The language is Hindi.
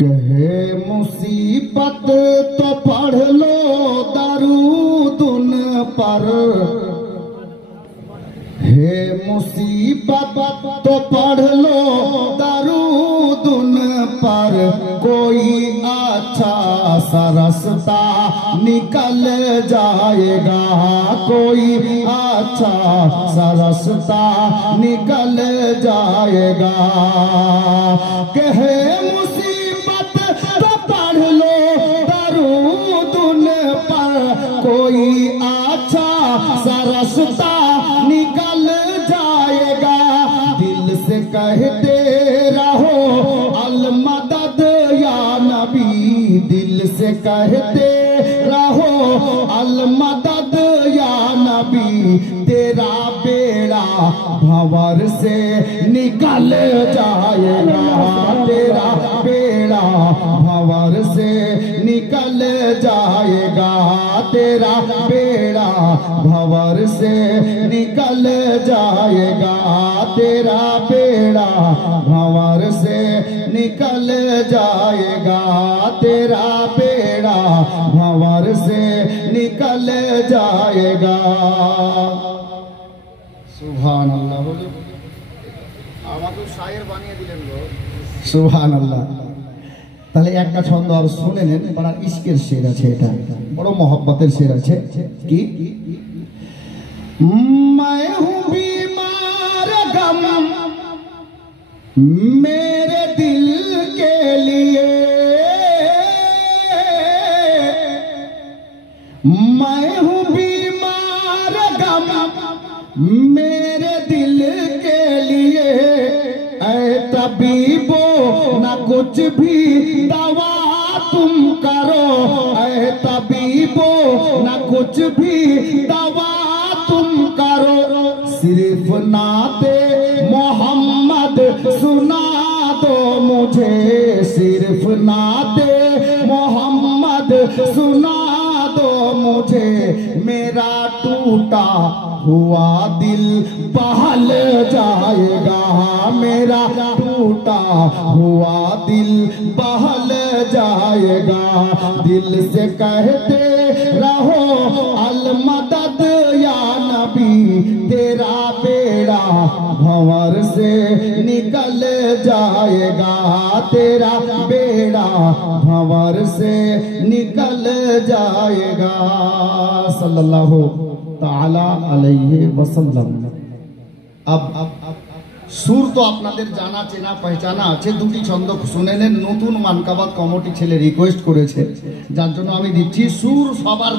कहे मुसीबत तो पढ़ लो दरूद उन पर, हे मुसीबत तो पढ़ लो दरूद उन पर, कोई अच्छा सा रास्ता निकल जाएगा, कोई अच्छा सा रास्ता निकल जाएगा। कहे मुसीबत तो पढ़ लो दरूद उन पर, कोई अच्छा सा रास्ता निकल जाएगा। दिल से कहते रहो अल मदद या नबी, दिल से कहते रहो अल मदद या नबी, तेरा बेड़ा भंवर से निकल जाएगा, तेरा बेड़ा भंवर से निकल जाएगा, तेरा बेड़ा भंवर से निकल जाएगा, तेरा बेड़ा भंवर से निकल जाएगा, तेरा बेड़ा भंवर से निकल जाएगा। सुभान अल्लाह बोले আমাকে শায়ের বানিয়ে দিলেন গো। সুবহান আল্লাহ। তাহলে একটা ছন্দ আর শুনে নেন, বড় ইশকের শের আছে, এটা বড় मोहब्बतेর শের আছে। কি मैं हूँ बीमार गम मेरे दिल के लिए, मैं हूँ बीमार गम मेरे दिल के लिए, ऐ तबीबो न कुछ भी दवा तुम करो, ऐ तबीबो न कुछ भी दवा तुम करो, सिर्फ नाते मोहम्मद सुना दो मुझे, सिर्फ नाते मोहम्मद सुना दो मुझे, मेरा टूटा हुआ दिल बहल जाएगा, मेरा टूटा हुआ दिल बहल जाएगा। दिल से कहते रहो अल मदद या नबी, तेरा बेड़ा भंवर से निकल जाएगा, तेरा बेड़ा भंवर से निकल जाएगा। सल्लल्लाहु ताला अलैहि वसल्लम। अब সুর তো আপনাদের জানা চেনা পহচানা আছে, দুটি ছন্দ শুনে নেন। নতুন মানকাবাদ কমিটি ছেলে রিকোয়েস্ট করেছে, যার জন্য আমি দিচ্ছি। সুর সবার